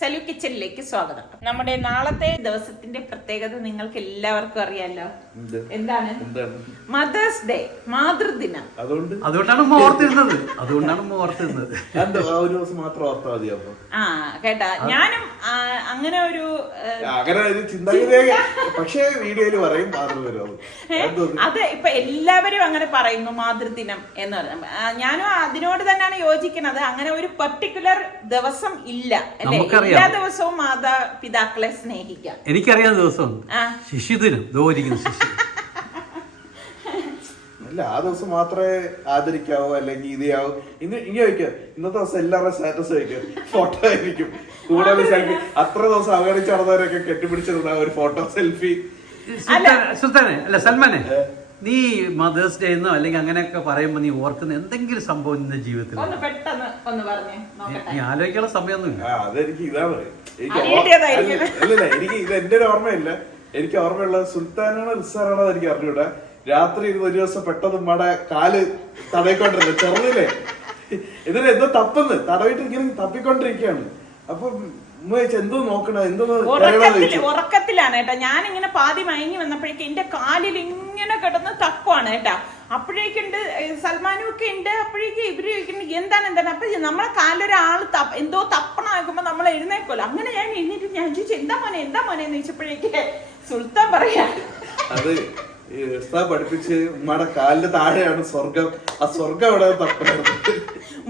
സലു കിച്ചണിലേക്ക് സ്വാഗതം. നമ്മുടെ നാളത്തെ ദിവസത്തിന്റെ പ്രത്യേകത നിങ്ങൾക്ക് എല്ലാവർക്കും അറിയാലോ. എന്താണ്? മദേഴ്സ് ഡേ, മാതൃദിനം. അതുകൊണ്ടാണ് ഓർത്തിരുന്നത്. ആ കേട്ടാ, ഞാനും അങ്ങനെ ഒരു പക്ഷേ വീഡിയോയില് പറയും അത് ഇപ്പൊ എല്ലാവരും അങ്ങനെ പറയുന്നു മാതൃദിനം എന്ന് പറയുന്നത്. ഞാനും അതിനോട് തന്നെയാണ് യോജിക്കുന്നത്. അങ്ങനെ ഒരു പെർട്ടിക്കുലർ ദിവസം ഇല്ല അല്ലേ? എല്ലാ ദിവസവും മാതാപിതാക്കളെ സ്നേഹിക്കാം. എനിക്കറിയാം ദിവസം ശിശുദിനം. അല്ല, ആ ദിവസം മാത്രമേ ആദരിക്കാവൂ അല്ലെങ്കിൽ ഇതാവൂ. ഇങ്ങനെ ചോദിക്കാം, ഇന്നത്തെ ദിവസം എല്ലാവരുടെ സ്റ്റാറ്റസ് വയ്ക്കും, ഫോട്ടോ ആയിരിക്കും, കൂടാതെ സെൽഫി. അത്ര ദിവസം അവഗണിച്ച് നടന്നവരൊക്കെ കെട്ടിപ്പിടിച്ചിരുന്ന ഒരു ഫോട്ടോ സെൽഫി. സുൽത്താനെ അല്ല സൽമാനെ, നീ മദേഴ്സ് ഡേ എന്നോ അല്ലെങ്കിൽ അങ്ങനെയൊക്കെ പറയുമ്പോ നീ ഓർക്കുന്ന എന്തെങ്കിലും സംഭവം നിന്റെ ജീവിതത്തിൽ നീ ആലോചിക്കാനുള്ള സമയമൊന്നുമില്ല. അതെനിക്ക് ഇതാണ് എനിക്ക് ഇത് എന്റെ ഒരു ഓർമ്മയില്ല. എനിക്ക് ഓർമ്മയുള്ളത് സുൽത്താനാണോ റിസാറാണോ എനിക്ക് അറിഞ്ഞൂടാ. രാത്രി ഇരുന്ന് ഒരു ദിവസം പെട്ടെന്ന് ഉമ്മയുടെ കാല് തടയിക്കൊണ്ടിരുന്നു, ചെറുതില്ലേ, ഇതിന് എന്തോ തപ്പുന്ന് തടവിട്ട് ഇങ്ങനെ തപ്പിക്കൊണ്ടിരിക്കുകയാണ്. അപ്പൊ എന്തോ നോക്കണ എന്തോ ഉറക്കത്തിലാണ് കേട്ടാ. ഞാനിങ്ങനെ പാതി മയങ്ങി വന്നപ്പോഴേക്കും എന്റെ കാലിൽ ഇങ്ങനെ കിടന്ന് തപ്പാണ് കേട്ടാ. അപ്പോഴേക്കുണ്ട് സൽമാനും ഒക്കെ ഉണ്ട്. അപ്പോഴേക്കും ഇവര് ചോദിക്കുന്നുണ്ട് എന്താണ്. അപ്പൊ നമ്മളെ കാലൊരാള് എന്തോ തപ്പണം ആക്കുമ്പോ നമ്മൾ എഴുന്നേക്കല്ലോ. അങ്ങനെ ഞാൻ എഴുന്നേറ്റ് ഞാൻ ചോദിച്ചു എന്താ മോനെ എന്ന് ചോദിച്ചപ്പോഴേക്ക് സുൽത്താൻ പറയാ അത് പഠിപ്പിച്ച് ഉമ്മയുടെ കാലിന്റെ താഴെയാണ് സ്വർഗം. ആ സ്വർഗം അവിടെ തപ്പായിരുന്നു.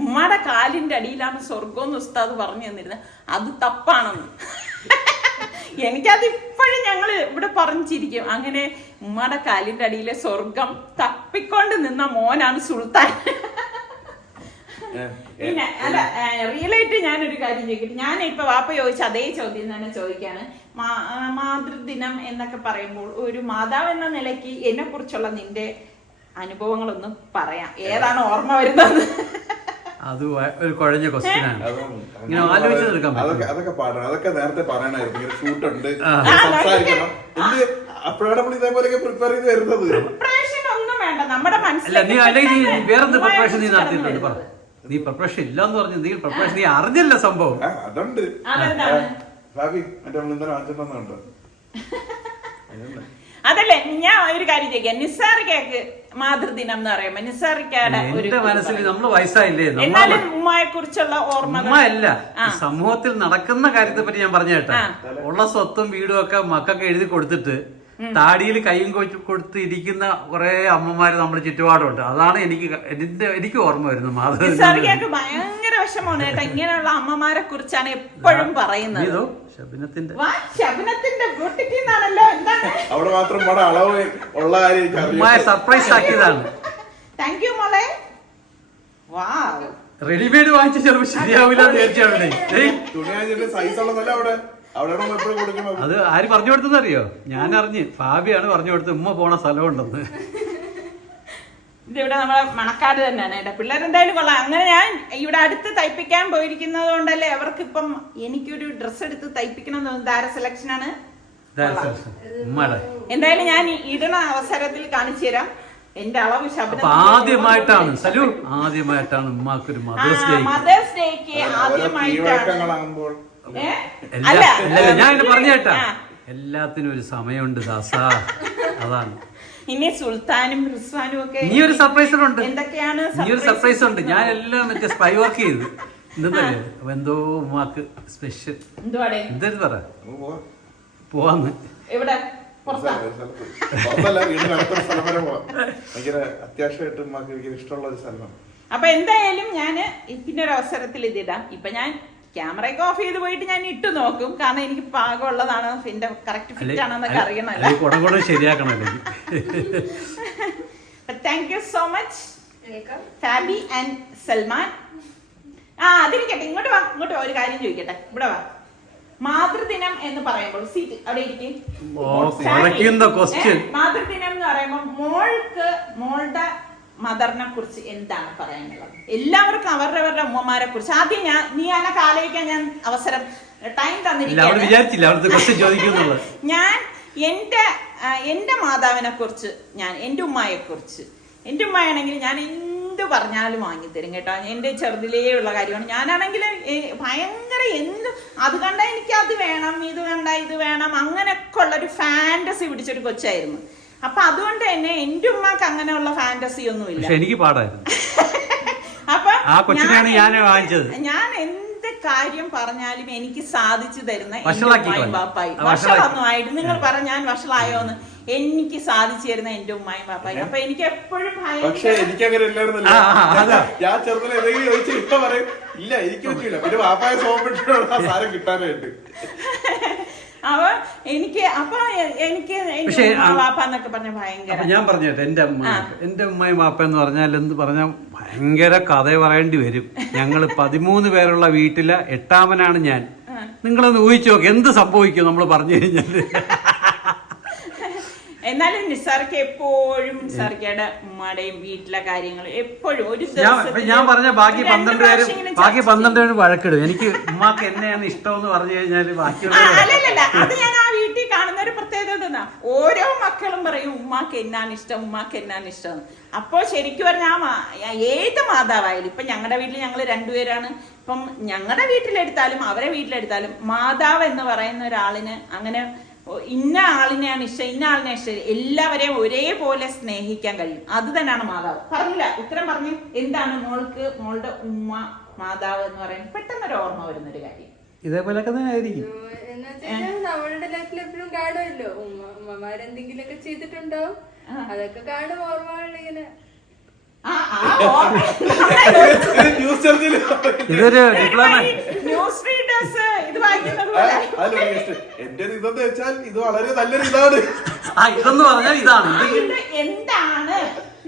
ഉമ്മയുടെ കാലിന്റെ അടിയിലാണ് സ്വർഗം എന്ന് ഉസ്താദ് പറഞ്ഞു തന്നിരുന്നത്. അത് തപ്പാണെന്ന്. എനിക്കത് ഇപ്പോഴും ഞങ്ങള് ഇവിടെ പറഞ്ഞിരിക്കും. അങ്ങനെ ഉമ്മയുടെ കാലിന്റെ അടിയിലെ സ്വർഗം തപ്പിക്കൊണ്ട് നിന്ന മോനാണ് സുൽത്താൻ. പിന്നെ അല്ല, റിയലായിട്ട് ഞാനൊരു കാര്യം ചോദിക്കട്ടെ. ഞാൻ ഇപ്പൊ വാപ്പ ചോദിച്ച അതേ ചോദ്യം തന്നെ ചോദിക്കാണ്. മാതൃദിനം എന്നൊക്കെ പറയുമ്പോൾ ഒരു മാതാവ് എന്ന നിലയ്ക്ക് എന്നെ കുറിച്ചുള്ള നിന്റെ അനുഭവങ്ങളൊന്നും പറയാം. ഏതാണ് ഓർമ്മ വരുന്നത്? അത് ഒരു കുഴഞ്ഞ ക്വസ്റ്റ്യൻ ആണ്. ഇങ്ങനെ ആലോചിച്ച് തീർക്കാൻ അതൊക്കെ പാടണം. അതൊക്കെ നേരത്തെ പറയണായിരുന്നു. ഇങ്ങനെ ഷൂട്ടുണ്ട്, സംസാരിക്കണം. അപ്പോഴാണ് നമ്മൾ ഇതേപോലെയൊക്കെ പ്രിപ്പയർ ചെയ്ത് വരുന്നത്. പ്രിപ്പറേഷൻ ഒന്നും വേണ്ട, നമ്മുടെ മനസ്സിൽ. നീ അല്ലെങ്കിൽ വേറെന്ത് പ്രിപ്പറേഷൻ നീ നടത്തിയിട്ടുണ്ട്? പറ. നീ പ്രിപ്പറേഷൻ ഇല്ലാന്ന് പറഞ്ഞു. നീ പ്രിപ്പറേഷൻ നീ അറിഞ്ഞില്ല സംഭവം. അതുണ്ട്. അതല്ലേ, ഞാൻ ഒരു കാര്യം ചോദിക്കാം. നിസാറിക്കക്ക് മാതൃദിനം എന്ന് പറയുമ്പോ നിസാറിക്കയുടെ എന്റെ മനസ്സിൽ നമ്മള് വയസ്സായില്ലേ, എന്നാലും ഉമ്മയെ കുറിച്ചുള്ള ഓർമ്മ അല്ല, സമൂഹത്തിൽ നടക്കുന്ന കാര്യത്തെ പറ്റി ഞാൻ പറഞ്ഞു കേട്ടാ. ഉള്ള സ്വത്തും വീടും ഒക്കെ മക്കൾക്ക് എഴുതി കൊടുത്തിട്ട് താടിയിൽ കൈയും കൊടുത്ത് ഇരിക്കുന്ന കുറെ അമ്മമാര് നമ്മുടെ ചുറ്റുപാടുണ്ട്. അതാണ് എനിക്ക് ഓർമ്മ വരുന്നത്. മാതൃദിനക്ക് ഭയങ്കര വിഷമമാണ് കേട്ടോ. ഇങ്ങനെയുള്ള അമ്മമാരെ കുറിച്ചാണ് എപ്പോഴും പറയുന്നത്. ശബനത്തിന്റെ അവിടെ മാത്രം സർപ്രൈസ് ആക്കിയതാണ്. താങ്ക് യു മോളെ. റെഡിമെയ്ഡ് വാങ്ങിച്ച ചിലപ്പോൾ ശരിയാവില്ല തീർച്ചയാണ്. അത് ആര് പറഞ്ഞു കൊടുത്തെന്ന് അറിയോ? ഞാൻ അറിഞ്ഞ് ഫാബിയാണ് പറഞ്ഞു കൊടുത്തത്. ഉമ്മ പോണ സ്ഥലമുണ്ടെന്ന്. ഇതിവിടെ നമ്മളെ മണക്കാട് തന്നെയാണ് കേട്ടോ. പിള്ളേരെന്തായാലും കൊള്ളാം. അങ്ങനെ ഞാൻ ഇവിടെ അടുത്ത് തയ്പ്പിക്കാൻ പോയിരിക്കുന്നത് കൊണ്ടല്ലേ അവർക്കിപ്പം എനിക്കൊരു ഡ്രസ്സ് എടുത്ത് തയ്പ്പിക്കണം എന്ന് ധാര സെലക്ഷൻ ആണ്. എന്തായാലും ഞാൻ ഇടണ അവസരത്തിൽ കാണിച്ചു തരാം. എന്റെ അളവ് ആദ്യമായിട്ടാണ് ഉമ്മാക്കൊരു മദേഴ്സ് ഡേക്ക് ആദ്യമായിട്ടാണ്. ഞാൻ പറഞ്ഞു കേട്ടാ, എല്ലാത്തിനും ഒരു സമയമുണ്ട് ദാസാ. അതാണ്. ഇനി സുൽത്താനും റിസ്വാനും ഒക്കെ നീ ഒരു സർപ്രൈസ് ഉണ്ട്. എന്തൊക്കെയാണ് നീ ഒരു സർപ്രൈസ് ഉണ്ട്. ഞാൻ എല്ലാം മറ്റേ സ്പൈ വർക്ക് ചെയ്തു. എന്തെന്നറിയോ, എന്തോ ഉമ്മാക്ക് സ്പെഷ്യൽ എന്തായാലും പറ പോവാന്ന്. എവിടെ? അത്യാവശ്യമായിട്ട് ഇഷ്ടമുള്ള ഒരു സ്ഥലമാണ്. അപ്പൊ എന്തായാലും ഞാന് പിന്നെ ഒരു അവസരത്തിൽ ഇതിടാം. ഇപ്പൊ ഞാൻ ക്യാമറയൊക്കെ ഓഫ് ചെയ്ത് പോയിട്ട് ഞാൻ ഇട്ട് നോക്കും. കാരണം എനിക്ക് പാകമുള്ളതാണ്, പിന്നെ കറക്റ്റ് ഫിറ്റ് ആണെന്നൊക്കെ അറിയണമല്ലോ. ശരിയാക്കണല്ലോ. Thank you so much Fabi and Salman. അതിരിക്കട്ടെ, ഇങ്ങോട്ട് വാ. ഒരു കാര്യം ചോദിക്കട്ടെ, ഇവിടെ വാ. മാതൃദിനം എന്ന് പറയുമ്പോൾ സീറ്റ് അവിടെ ഇരിക്കും. മാതൃദിനം എന്ന് പറയുമ്പോൾ മോളുടെ മദറിനെ കുറിച്ച് എന്താണ് പറയാനുള്ളത്? എല്ലാവർക്കും അവരുടെ ഉമ്മമാരെ കുറിച്ച്. ആദ്യം നീ അനക്ക് ആലോചിക്കാൻ ഞാൻ അവസരം ടൈം തന്നിരിക്കുന്നു. ഞാൻ എന്റെ മാതാവിനെ കുറിച്ച്, ഞാൻ എന്റെ ഉമ്മയെ കുറിച്ച്, എന്റെ ഉമ്മയാണെങ്കിൽ ഞാൻ എന്ത് പറഞ്ഞാലും വാങ്ങിത്തരും കേട്ടോ. എന്റെ ചെറുതിലേ ഉള്ള കാര്യമാണ്. ഞാനാണെങ്കിൽ ഭയങ്കര അത് കണ്ടാ എനിക്ക് അത് വേണം, ഇത് കണ്ടാ ഇത് വേണം, അങ്ങനെയൊക്കെ ഉള്ളൊരു ഫാന്റസി പിടിച്ചൊരു കൊച്ചായിരുന്നു. അപ്പൊ അതുകൊണ്ട് തന്നെ എന്റെ ഉമ്മാക്ക് അങ്ങനെയുള്ള ഫാന്റസി ഒന്നുമില്ല. എനിക്ക് പാടായിരുന്നു. അപ്പൊ ഞാൻ എന്ത് കാര്യം പറഞ്ഞാലും എനിക്ക് സാധിച്ചു തരുന്ന വഷളാക്കി പാപ്പായി. വഷളൊന്നും ആയിട്ട് നിങ്ങൾ പറഞ്ഞ ഞാൻ വഷളായോന്ന് എനിക്ക് സാധിച്ചു തരുന്ന എന്റെ ഉമ്മായും പാപ്പായും. അപ്പൊ എനിക്ക് എപ്പോഴും പക്ഷെ എനിക്ക് അങ്ങനെ ഇല്ലായിരുന്നല്ലോ. ഞാൻ ചെറുതിൽ എന്തെങ്കിലും ചോദിച്ചു ഇപ്പൊ പറയും ഇല്ല എനിക്ക് പറ്റില്ല. പിന്നെ പാപ്പായ സോപ്പിട്ടുള്ള സാരം കിട്ടാനായിട്ട്. അപ്പൊ എനിക്ക് വാപ്പാന്നൊക്കെ പറഞ്ഞ ഭയങ്കര. ഞാൻ പറഞ്ഞേട്ടെ, എന്റെ ഉമ്മയും വാപ്പ എന്ന് പറഞ്ഞാൽ എന്ത് പറഞ്ഞാൽ ഭയങ്കര കഥ പറയേണ്ടി വരും. ഞങ്ങള് 13 പേരുള്ള വീട്ടിലെ 8ാമനാണ് ഞാൻ. നിങ്ങളൊന്ന് ഊഹിച്ചു നോക്ക് എന്ത് സംഭവിക്കും നമ്മൾ പറഞ്ഞു കഴിഞ്ഞാല്. എന്നാലും നിസാർക്ക് എപ്പോഴും നിസാർക്കയുടെ ഉമ്മയുടെയും വീട്ടിലെ കാര്യങ്ങൾ എപ്പോഴും ഒരു ഞാൻ പറഞ്ഞ ബാക്കി 12 പേര് വഴക്കിടും. എനിക്ക് ഉമ്മാക്ക് എന്നെയാണ് ഇഷ്ടം എന്ന് പറഞ്ഞു കഴിഞ്ഞാല് അല്ലല്ല, അത് ഞാൻ ആ വീട്ടിൽ കാണുന്ന ഒരു പ്രത്യേകത എന്നാ, ഓരോ മക്കളും പറയും ഉമ്മാക്ക് എന്നാണ് ഇഷ്ടം, ഉമ്മാക്ക് എന്നാണ് ഇഷ്ടം. അപ്പോൾ ശരിക്കും പറഞ്ഞാൽ ഏത് മാതാവായാലും, ഇപ്പൊ ഞങ്ങളുടെ വീട്ടിൽ ഞങ്ങൾ 2 പേരാണ്. ഇപ്പം ഞങ്ങളുടെ വീട്ടിലെടുത്താലും അവരെ വീട്ടിലെടുത്താലും മാതാവ് എന്ന് പറയുന്ന ഒരാളിന് അങ്ങനെ ഇന്ന ആളിനെയാണ് ഇഷ്ടം, ഇന്ന ആളിനെ ഇഷ്ടം, എല്ലാവരെയും ഒരേപോലെ സ്നേഹിക്കാൻ കഴിയും. അത് തന്നെയാണ് മാതാവ്. പറഞ്ഞില്ല, ഉത്തരം പറഞ്ഞു. എന്താണ് മോളുടെ ഉമ്മ മാതാവ് എന്ന് പറയുന്നത്? പെട്ടെന്നൊരു ഓർമ്മ വരുന്നൊരു കാര്യം ഇതേപോലെയൊക്കെ തന്നെ ആയിരിക്കും. നമ്മളുടെ ലൈഫിൽ എപ്പോഴും കാണുമല്ലോ, ഉമ്മമാരെന്തെങ്കിലുമൊക്കെ ചെയ്തിട്ടുണ്ടാവും, അതൊക്കെ കാണും ഓർമ്മകളിങ്ങനെ. ഇതൊരു ന്യൂസ് റീഡേഴ്സ് ഇത് വായിക്കുന്നത് എന്റെ ഇതെന്ന് വെച്ചാൽ ഇത് വളരെ നല്ലൊരു ഇതാണ്. ഇതെന്ന് പറഞ്ഞാൽ ഇതാണ് എന്താണ്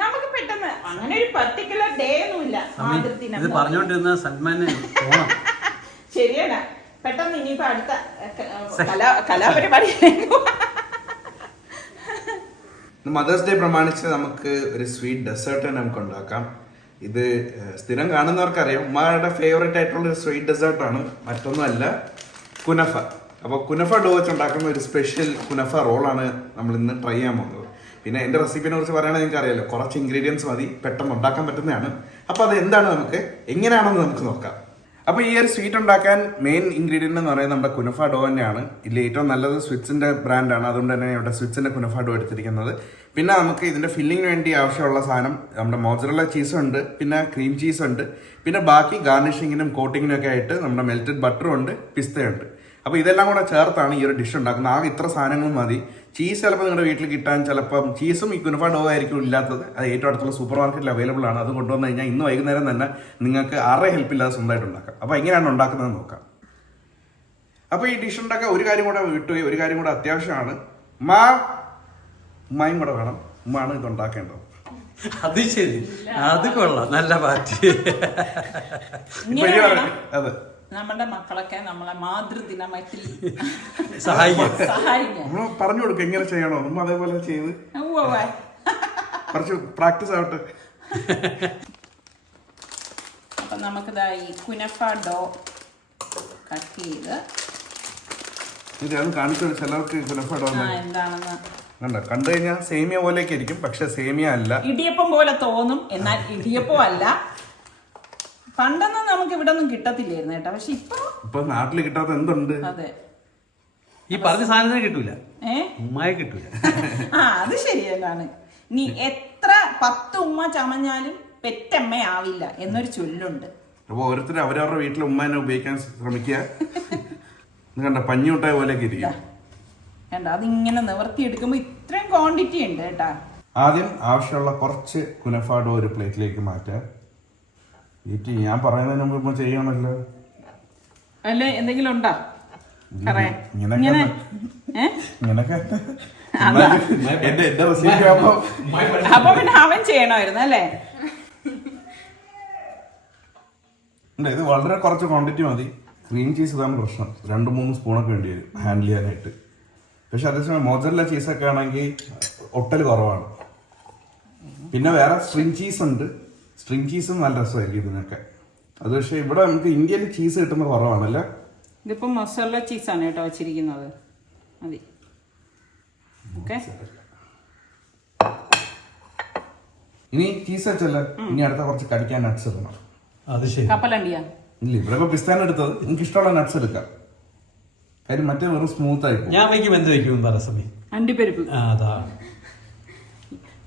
നമുക്ക് പെട്ടെന്ന് അങ്ങനെ ഒരു പർട്ടിക്കുലർ ഡേ ഒന്നുമില്ല. ഇത് പറഞ്ഞോണ്ടിരുന്ന സൽമാന് ശരിയാണ്. പെട്ടെന്ന് ഇനിയിപ്പോ അടുത്ത കലാപരിപാടി. മദേഴ്സ് ഡേ പ്രമാണിച്ച് നമുക്ക് ഒരു സ്വീറ്റ് ഡെസേർട്ട് തന്നെ നമുക്ക് ഉണ്ടാക്കാം. ഇത് സ്ഥിരം കാണുന്നവർക്കറിയാം, ഉമ്മയുടെ ഫേവറേറ്റ് ആയിട്ടുള്ള ഒരു സ്വീറ്റ് ഡെസേർട്ടാണ്, മറ്റൊന്നുമല്ല കുനഫ. അപ്പോൾ കുനഫ ഡോ വെച്ച് ഉണ്ടാക്കുന്ന ഒരു സ്പെഷ്യൽ കുനഫ റോളാണ് നമ്മൾ ഇന്ന് ട്രൈ ചെയ്യാൻ പോകുന്നത്. പിന്നെ എൻ്റെ റെസിപ്പിനെ കുറിച്ച് പറയുകയാണെങ്കിൽ നിങ്ങൾക്ക് അറിയാലോ, കുറച്ച് ഇൻഗ്രീഡിയൻസ് മതി, പെട്ടെന്ന് ഉണ്ടാക്കാൻ പറ്റുന്നതാണ്. അപ്പോൾ അത് എന്താണ്, നമുക്ക് എങ്ങനെയാണെന്ന് നമുക്ക് നോക്കാം. അപ്പോൾ ഈ ഒരു സ്വീറ്റ് ഉണ്ടാക്കാൻ മെയിൻ ഇൻഗ്രീഡിയൻ്റ് എന്ന് പറയുന്നത് നമ്മുടെ കുനഫ ഡോ തന്നെയാണ്. ഇതിൽ ഏറ്റവും നല്ലത് സ്വിറ്റ്സിൻ്റെ ബ്രാൻഡാണ്, അതുകൊണ്ട് തന്നെ ഇവിടെ സ്വിറ്റ്സിൻ്റെ കുനഫ ഡോ എടുത്തിരിക്കുന്നത്. പിന്നെ നമുക്ക് ഇതിൻ്റെ ഫില്ലിങ്ങിന് വേണ്ടി ആവശ്യമുള്ള സാധനം നമ്മുടെ മോസറല്ല ചീസുണ്ട്, പിന്നെ ക്രീം ചീസുണ്ട്, പിന്നെ ബാക്കി ഗാർണിഷിങ്ങിനും കോട്ടിങ്ങിനും ഒക്കെ ആയിട്ട് നമ്മുടെ മെൽറ്റഡ് ബട്ടറും ഉണ്ട്, പിസ്തയുണ്ട്. അപ്പോൾ ഇതെല്ലാം കൂടെ ചേർത്താണ് ഈ ഒരു ഡിഷ് ഉണ്ടാക്കുന്നത്. ആകെ ഇത്ര സാധനങ്ങളും മതി. ചീസ് ചിലപ്പോൾ നിങ്ങളുടെ വീട്ടിൽ കിട്ടാൻ ചിലപ്പം ചീസും ഈ കുനഫ ഡോ ആയിരിക്കും ഇല്ലാത്തത്. അത് ഏറ്റവും അടുത്തുള്ള സൂപ്പർ മാർക്കറ്റിൽ അവൈലബിൾ ആണ്. അത് കൊണ്ടുവന്നു കഴിഞ്ഞാൽ ഇന്ന് വൈകുന്നേരം തന്നെ നിങ്ങൾക്ക് ആരുടെ ഹെൽപ്പില്ലാതെ സ്വന്തമായിട്ട് ഉണ്ടാക്കാം. അപ്പോൾ എങ്ങനെയാണ് ഉണ്ടാക്കുന്നത് നോക്കാം. അപ്പോൾ ഈ ഡിഷ് ഉണ്ടാക്കാൻ ഒരു കാര്യം കൂടെ വിട്ടുപോയി, ഒരു കാര്യം കൂടെ അത്യാവശ്യമാണ്. ഉമ്മയും കൂടെ വേണം. ഉമ്മാണ് ഇത് ഉണ്ടാക്കേണ്ടത്. അത് ശരി, അത് കൊള്ളാം, നല്ല പാർട്ടി. അതെ, നമ്മുടെ മക്കളൊക്കെ നമ്മളെ മാതൃദിനത്തിൽ നമ്മൾ പറഞ്ഞു കൊടുക്കും എങ്ങനെ ചെയ്യണോ, നമ്മൾ അതേപോലെ ചെയ്ത് കുറച്ച് പ്രാക്ടീസ് ആവട്ടെ. അപ്പൊ നമുക്കിതാ ഈ കുനഫ ഡോ കട്ട് ചെയ്ത് ഇതാണ് കാണിച്ചത്. ചിലർക്ക് കുനഫ ഡോ എന്താണെന്ന് കണ്ടു കഴിഞ്ഞാൽ സേമിയ പോലെയൊക്കെ ഇരിക്കും, പക്ഷെ സേമിയ അല്ല, ഇടിയപ്പം പോലെ തോന്നും, എന്നാൽ ഇടിയപ്പം അല്ല. പണ്ടൊന്നും നമുക്ക് ഇവിടെ ഒന്നും കിട്ടത്തില്ലായിരുന്നു കേട്ടോ, പക്ഷെ ഇപ്പൊ നാട്ടിൽ കിട്ടാത്ത എന്തുണ്ട്. അതെ, ഈ പറഞ്ഞ സാധനത്തിന് കിട്ടൂല, ഉമ്മായി കിട്ടൂല. അത് ശരിയാണ്. നീ എത്ര 10 ഉമ്മ ചമഞ്ഞാലും പെറ്റമ്മ ആവില്ല എന്നൊരു ചൊല്ലുണ്ട്. അപ്പൊ ഓരോരുത്തരും അവരവരുടെ വീട്ടിലെ ഉമ്മനെ ഉപയോഗിക്കാൻ ശ്രമിക്കുക. കണ്ട പഞ്ഞുണ്ടായ പോലെയൊക്കെ ഇരിക്കും. കണ്ട അതിങ്ങനെ നിവർത്തിയെടുക്കുമ്പോ ഇത്രയും ക്വാണ്ടിറ്റി ഉണ്ട് കേട്ടാ. ആദ്യം ആവശ്യമുള്ള കുറച്ച് കുനഫ ഡോ ഒരു പ്ലേറ്റിലേക്ക് മാറ്റാം. ഞാൻ പറയുന്നതിന് മുമ്പ് ഇപ്പൊ ചെയ്യണമല്ലോ. അല്ല എന്തെങ്കിലും ഉണ്ടോ? അപ്പൊ പിന്നെ അവൻ ചെയ്യണമായിരുന്നു അല്ലേ? ഇത് വളരെ കുറച്ച് ക്വാണ്ടിറ്റി മതി. ക്രീം ചീസ് ഇതാണ് പ്രശ്നം, 2-3 സ്പൂണൊക്കെ വേണ്ടി വരും ഹാൻഡിൽ ചെയ്യാനായിട്ട്. പക്ഷെ അതേസമയം മോസറല്ല ചീസൊക്കെ ആണെങ്കിൽ ഒട്ടൽ കുറവാണ്. പിന്നെ വേറെ സ്ട്രിങ് ചീസ് ഉണ്ട്, സ്ട്രിങ് ചീസും നല്ല രസമായിരിക്കും ഇതിനൊക്കെ. അത് പക്ഷെ ഇവിടെ നമുക്ക് ഇന്ത്യയിൽ ചീസ് കിട്ടുന്ന കുറവാണല്ലേ. ഇതിപ്പോ മസാല ചീസാണ് കേട്ടോ വെച്ചിരിക്കുന്നത്. മതി. ഓക്കെ, ഇനി ചീസ് വെച്ചല്ലോ, ഇനി അടുത്ത കുറച്ച് കടിക്കാൻ നട്ട്സ് ഇടണം. അത് ശരി. കപ്പലണ്ടിയാ? ഇല്ല, ഇവിടെ ഇപ്പൊ പിസ്താൻ എടുത്തത് എനിക്ക് ഇഷ്ടമുള്ള നട്ട്സ് എടുക്കാം. കാര്യം മറ്റേ വെറും സ്മൂത്ത് ആയിരിക്കും. ഞാൻ വയ്ക്കും എന്ത് വയ്ക്കും റസമി? അണ്ടിപ്പരിപ്പ്. അതാ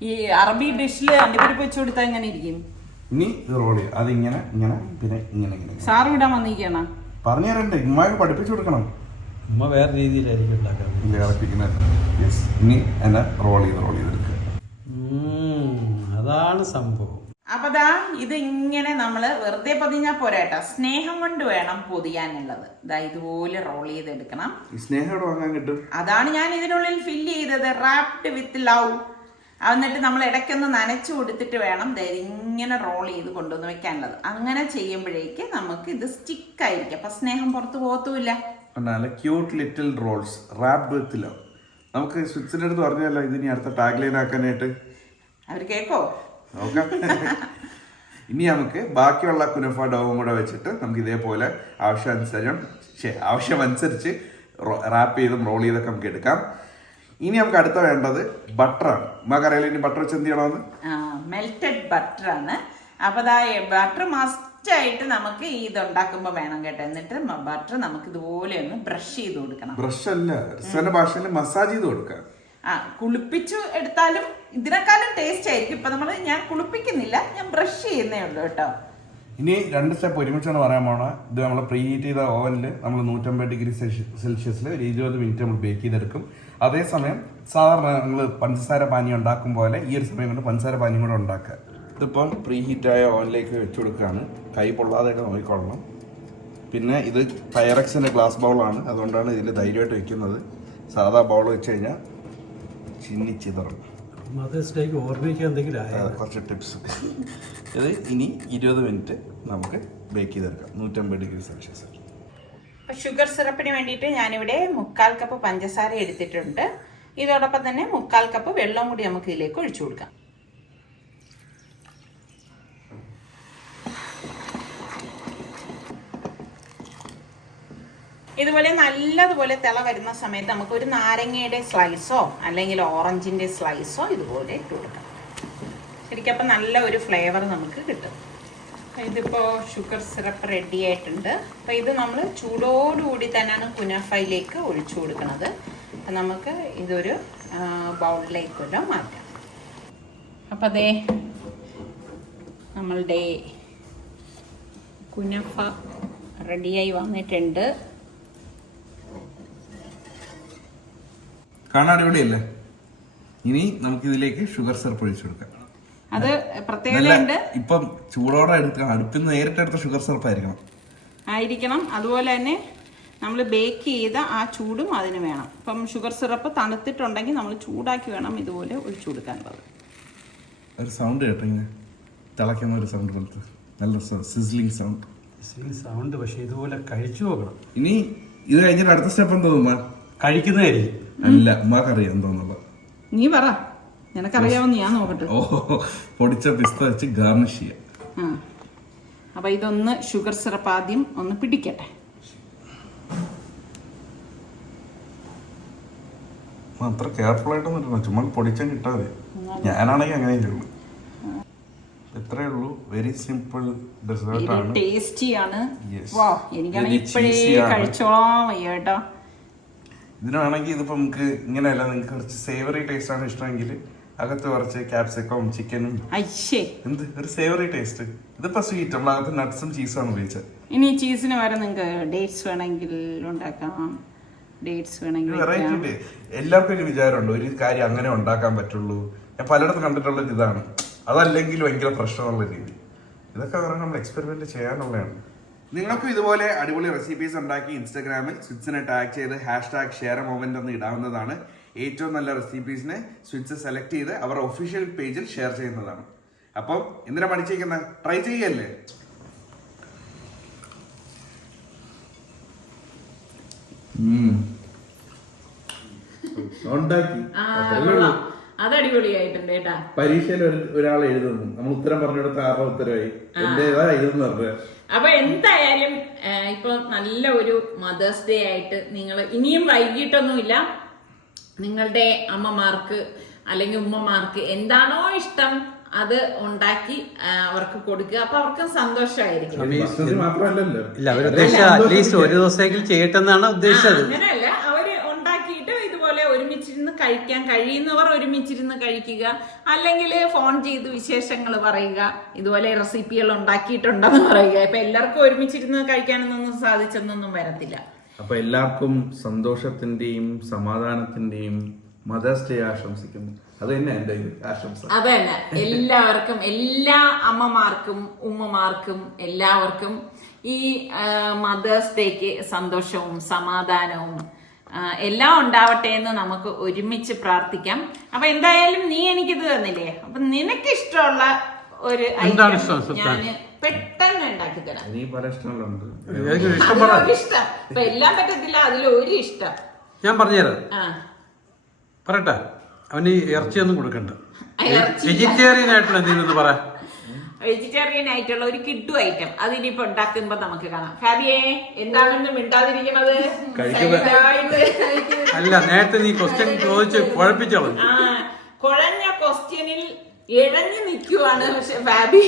ഈ അറബി ഡിഷില് അണ്ടിപ്പരിപ്പ് വെച്ച് കൊടുത്താൽ എങ്ങനെ ഇരിക്കും? ഇനി ഇത് റോൾ ചെയ്യും. അതിങ്ങനെ ഇങ്ങനെ പിന്നെ ഇങ്ങനെ ഇങ്ങനെ. സാറ് വിടാൻ വന്നിരിക്കണ പറഞ്ഞു തരണ്ടേ, ഉമ്മാക്ക് പഠിപ്പിച്ചു കൊടുക്കണം. ഉമ്മ വേറെ രീതിയിലായിരിക്കും ഉണ്ടാക്കുന്നത്. ഇനി എന്നെ റോൾ ചെയ്തെടുക്കുക. അതാണ് സംഭവം. അപ്പൊ ദാ ഇത് ഇങ്ങനെ നമ്മള് വെറുതെ പൊതിഞ്ഞാ പോരാട്ടോ, സ്നേഹം കൊണ്ട് വേണം പൊതിയാനുള്ളത്. ദാ ഇതുപോലെ റോൾ ചെയ്തെടുക്കണം. സ്നേഹം വാങ്ങാൻ കിട്ടും. അതാണ് ഞാൻ ഇതിനുള്ളിൽ ഫില്ല് ചെയ്തത്, റാപ്ഡ് വിത്ത് ലവ്. എന്നിട്ട് നമ്മൾ ഇടയ്ക്കൊന്ന് നനച്ചു കൊടുത്തിട്ട് വേണം ഇങ്ങനെ റോൾ ചെയ്ത് കൊണ്ടുവന്ന് വെക്കാനുള്ളത്. അങ്ങനെ ചെയ്യുമ്പോഴേക്ക് നമുക്ക് ഇത് സ്റ്റിക്കായിരിക്കും, അപ്പൊ സ്നേഹം പുറത്ത് പോകത്തുമില്ല. നല്ല cute little rolls wrapped with love. നമുക്ക് സ്വിറ്റ്സിന്റെ അടുത്ത് പറഞ്ഞല്ലോ ഇതിനി അടുത്ത ടാഗ് ലൈൻ ആക്കാനായിട്ട്. അവർ കേക്കോ? നോക്കാം. ഇനി നമുക്ക് ബാക്കിയുള്ള കുനഫ ഡോവും കൂടെ വെച്ചിട്ട് നമുക്ക് ഇതേപോലെ ആവശ്യമനുസരിച്ച് റാപ്പ് ചെയ്തും റോൾ ചെയ്തൊക്കെ നമുക്ക് എടുക്കാം. ഇനി നമുക്ക് അടുത്ത വേണ്ടത് ബട്ടറാണ്. നമുക്കറിയാലോ ഇനി ബട്ടർ വെച്ച് എന്ത് ചെയ്യണമെന്ന്? മെൽറ്റഡ് ബട്ടർ ആണ്. അപ്പൊ ബട്ടർ മസ്റ്റ് ആയിട്ട് നമുക്ക് ഇത് ഉണ്ടാക്കുമ്പോ വേണം കേട്ടോ. എന്നിട്ട് ബട്ടർ നമുക്ക് ഇതുപോലെ ഒന്ന് ബ്രഷ് ചെയ്ത് കൊടുക്കണം. ബ്രഷ് അല്ല, റിസ്വാന്റെ ഭാഷയിൽ മസാജ് ചെയ്ത് കൊടുക്കാം. കുളിപ്പിച്ചു എടുത്താലും ഇതിനേക്കാളും ടേസ്റ്റ് ആയിരിക്കും. ഇപ്പൊ ഞാൻ കുളിപ്പിക്കുന്നില്ല, ഞാൻ ബ്രഷ് ചെയ്യുന്നേ ഉള്ളൂ കേട്ടോ. ഇനി 2 സ്റ്റെപ്പ് ഒരുമിച്ചാണ് പറയാൻ പോണത്. ഇത് നമ്മൾ പ്രീ ഹീറ്റ് ചെയ്ത ഓവനിൽ നമ്മൾ 150 ഡിഗ്രി സെൽഷ്യസിൽ ഒരു 20 മിനിറ്റ് നമ്മൾ ബേക്ക് ചെയ്തെടുക്കും. അതേസമയം സാധാരണ നമ്മൾ പഞ്ചസാര പാനീയം ഉണ്ടാക്കും പോലെ ഈ ഒരു സമയം കൊണ്ട് പഞ്ചസാര പാനീയം കൂടെ ഉണ്ടാക്കുക. ഇതിപ്പം പ്രീ ഹീറ്റായ ഓവനിലേക്ക് വെച്ച് കൊടുക്കുകയാണ്. കൈ പൊള്ളാതെയൊക്കെ നോക്കിക്കൊള്ളണം. പിന്നെ ഇത് പൈറക്സിൻ്റെ ഗ്ലാസ് ബൗളാണ്, അതുകൊണ്ടാണ് ഇതിൽ ധൈര്യമായിട്ട് വെക്കുന്നത്. സാധാ ബൗൾ വെച്ച് കഴിഞ്ഞാൽ ചിന്നിച്ചിതറും. കുറച്ച് ടിപ്സ്. ഇത് ഇനി 20 മിനിറ്റ് നമുക്ക് ബേക്ക് ചെയ്തെടുക്കാം 150 ഡിഗ്രി സെൽഷ്യസ്. ഷുഗർ സിറപ്പിന് വേണ്ടിയിട്ട് ഞാനിവിടെ 1/4 കപ്പ് പഞ്ചസാര എടുത്തിട്ടുണ്ട്. ഇതോടൊപ്പം തന്നെ 1/4 കപ്പ് വെള്ളം കൂടി നമുക്ക് ഇതിലേക്ക് ഒഴിച്ചു കൊടുക്കാം. ഇതുപോലെ നല്ലതുപോലെ തിള വരുന്ന സമയത്ത് നമുക്ക് ഒരു നാരങ്ങയുടെ സ്ലൈസോ അല്ലെങ്കിൽ ഓറഞ്ചിന്റെ സ്ലൈസോ ഇതുപോലെ ഇട്ട് കൊടുക്കാം. ശരിക്കും അപ്പം നല്ല ഒരു ഫ്ലേവർ നമുക്ക് കിട്ടും. ഇതിപ്പോ ഷുഗർ സിറപ്പ് റെഡി ആയിട്ടുണ്ട്. അപ്പൊ ഇത് നമ്മൾ ചൂടോടുകൂടി തന്നെയാണ് കുനഫയിലേക്ക് ഒഴിച്ചു കൊടുക്കുന്നത്. നമുക്ക് ഇതൊരു ബൗളിലേക്കൊക്കെ മാറ്റാം. അപ്പം അതേ നമ്മളുടെ കുനഫ റെഡിയായി വന്നിട്ടുണ്ട്. കാണാൻ ഇവിടെയല്ലേ. ഇനി നമുക്ക് ഇതിലേക്ക് ഷുഗർ സിറപ്പ് ഒഴിച്ചു കൊടുക്കാം. അത് പ്രത്യേകതയുണ്ട്. ഇപ്പം ചൂടോടെ എടുക്കണം, അടുപ്പിൽ നിന്ന് നേരിട്ടെടുത്ത ഷുഗർ സിറപ്പ് ആയിരിക്കണം. അതുപോലെ തന്നെ നമ്മൾ ബേക്ക് ചെയ്ത ആ ചൂടും അതിന് വേണം. ഇപ്പം ഷുഗർ സിറപ്പ് തണുത്തിട്ടുണ്ടെങ്കിൽ നമ്മൾ ചൂടാക്കി വേണം ഇതുപോലെ ഒഴിച്ചു കൊടുക്കാനുള്ളത്. ഒരു സൗണ്ട് കേട്ടോ, ഇങ്ങനെ തിളയ്ക്കുന്ന ഒരു സൗണ്ട് പോലത്തെ നല്ല സിസ്ലിംഗ് സൗണ്ട്. പക്ഷെ ഇതുപോലെ കഴിച്ചു നോക്കണം. ഇനി ഇത് കഴിഞ്ഞിട്ട് അടുത്ത സ്റ്റെപ്പ് എന്താ തോന്നുക? കഴിക്കുന്നതായിരിക്കും. അല്ല, അമ്മക്കറിയാം എന്താന്നുള്ളത്. നീ പറ, നിനക്കറിയാവുന്ന ഞാൻ നോക്കട്ടെ. പൊടിച്ച പിസ്ത വെച്ച് ഗാർണിഷ് ചെയ്യാം. അപ്പൊ ഇതൊന്ന് ഷുഗർ സിറപ്പ് ആദ്യം ഒന്ന് പിടിക്കട്ടെ. അത്ര കെയർഫുൾ ആയിട്ടൊന്നും ഇല്ല, ചുമ്മാ പൊടിച്ചാൽ കിട്ടാതെ. ഞാനാണെങ്കിൽ അങ്ങനെ ഉള്ളൂ. ഇത്രയേ ഉള്ളൂ. വെരി സിമ്പിൾ ഡെസേർട്ട് ആണ്. ടേസ്റ്റിയാണ്. എനിക്കാണെങ്കിൽ ഇപ്പോഴേ കഴിച്ചോളാം വയ്യ കേട്ടോ. ഇതിനാണെങ്കിൽ ഇതിപ്പോ നമുക്ക് ഇങ്ങനെയല്ല, നിങ്ങൾക്ക് കുറച്ച് സേവറി ടേസ്റ്റ് ആണ് ഇഷ്ടമെങ്കിൽ അകത്ത് കുറച്ച് ക്യാപ്സിക്കവും ചിക്കനും എന്ത് ഒരു സേവറി ടേസ്റ്റ്. ഇതിപ്പോ സ്വീറ്റ്, നമ്മളകത്ത് നട്ട്സും ചീസും ഉപയോഗിച്ചത്. ഇനി ചീസിന് വരെ നിങ്ങൾക്ക് ഡേറ്റ്സ് വേണമെങ്കിൽ ഉണ്ടാക്കാം. ഡേറ്റ്സ് വേണമെങ്കിൽ വെറൈറ്റി. എല്ലാവർക്കും ഒരു വിചാരമുണ്ട് ഒരു കാര്യം അങ്ങനെ ഉണ്ടാക്കാൻ പറ്റുള്ളൂ. ഞാൻ പലയിടത്തും കണ്ടിട്ടുള്ളത് ഇതാണ്. അതല്ലെങ്കിൽ ഭയങ്കര പ്രശ്നമുള്ള രീതി. ഇതൊക്കെ നമ്മൾ എക്സ്പെരിമെന്റ് ചെയ്യാനുള്ളതാണ്. നിങ്ങൾക്കും ഇതുപോലെ അടിപൊളി റെസിപ്പീസ് ഉണ്ടാക്കി ഇൻസ്റ്റാഗ്രാമിൽ സ്വിറ്റ്സിനെ ടാഗ് ചെയ്ത് #ഷെയർ എ മൊമെന്റ് എന്ന് ഇടാവുന്നതാണ്. ഏറ്റവും നല്ല റെസിപ്പീസിനെ സ്വിറ്റ്സ് സെലക്ട് ചെയ്ത് അവരുടെ ഒഫീഷ്യൽ പേജിൽ ഷെയർ ചെയ്യുന്നതാണ്. അപ്പം എന്തിനാ പഠിച്ചിരിക്കുന്നത്? ട്രൈ ചെയ്യല്ലേ. അതടിപൊളിയായിട്ടുണ്ട് കേട്ടാ. പരീക്ഷയിൽ ഒരാൾ എഴുതുന്നു, നമ്മൾ ഉത്തരം പറഞ്ഞെടുത്ത 6 ഉത്തരവായി. അപ്പൊ എന്തായാലും ഇപ്പൊ നല്ല ഒരു മദേഴ്സ് ഡേ ആയിട്ട് നിങ്ങൾ ഇനിയും വൈകിട്ടൊന്നുമില്ല. നിങ്ങളുടെ അമ്മമാർക്ക് അല്ലെങ്കിൽ ഉമ്മമാർക്ക് എന്താണോ ഇഷ്ടം അത് ഉണ്ടാക്കി അവർക്ക് കൊടുക്കുക. അപ്പൊ അവർക്കും സന്തോഷമായിരിക്കും. മാത്രമല്ലല്ലോ ഇല്ല, അവർ ഉദ്ദേശിച്ച അറ്റ്ലീസ്റ്റ് ഒരു ദിവസമെങ്കിലും ചെയ്യട്ടെന്നാണ് ഉദ്ദേശിച്ചത്. അങ്ങനെയല്ല, അവര് ഉണ്ടാക്കിയിട്ട് ഇതുപോലെ ഒരുമിച്ചിരുന്ന് കഴിക്കാൻ കഴിയുന്നവർ ഒരുമിച്ചിരുന്ന് കഴിക്കുക, അല്ലെങ്കിൽ ഫോൺ ചെയ്ത് വിശേഷങ്ങൾ പറയുക, ഇതുപോലെ റെസിപ്പികൾ ഉണ്ടാക്കിയിട്ടുണ്ടെന്ന് പറയുക. ഇപ്പൊ എല്ലാവർക്കും ഒരുമിച്ചിരുന്ന് കഴിക്കാനൊന്നും സാധിച്ചെന്നൊന്നും വരത്തില്ല. അപ്പൊ എല്ലാവർക്കും സന്തോഷത്തിന്റെയും സമാധാനത്തിന്റെയും മദേഴ്സ് ഡേ ആശംസിക്കുന്നു. അത് തന്നെ എന്റെ ആശംസ. അത് തന്നെ എല്ലാവർക്കും, എല്ലാ അമ്മമാർക്കും ഉമ്മമാർക്കും എല്ലാവർക്കും ഈ മദേഴ്സ് ഡേക്ക് സന്തോഷവും സമാധാനവും എല്ലാം ഉണ്ടാവട്ടെ എന്ന് നമുക്ക് ഒരുമിച്ച് പ്രാർത്ഥിക്കാം. അപ്പൊ എന്തായാലും നീ എനിക്കിത് തന്നില്ലേ, അപ്പൊ നിനക്ക് ഇഷ്ടമുള്ള ഒരു ഞാൻ പെട്ടെന്ന് ഉണ്ടാക്കി തരാം. നീ പല ഇഷ്ടങ്ങളുണ്ട്, ഇഷ്ടം ഇപ്പൊ എല്ലാം പറ്റത്തില്ല, അതിലൊരു ഇഷ്ടം ഞാൻ പറഞ്ഞുതരാം. പറയട്ടെ, അവന് ഇറച്ചിയൊന്നും കൊടുക്കണ്ട, വെജിറ്റേറിയൻ ആയിട്ടുള്ള എന്തെങ്കിലും പറ. വെജിറ്റേറിയൻ ആയിട്ടുള്ള ഒരു കിഡു ഐറ്റം അതിനിപ്പോ ഉണ്ടാക്കുമ്പോ നമുക്ക് കാണാം. ഫാബിയെ എന്താണെന്ന് മിണ്ടാതിരിക്കണത്? അല്ല, നേരത്തെ നീ ക്വസ്റ്റ്യൻ ചോദിച്ച് കുഴപ്പിച്ചോളൂ. കുഴഞ്ഞ ക്വസ്റ്റ്യനിൽ ഇഴഞ്ഞു നിൽക്കുവാണ് പക്ഷെ ഫാബി.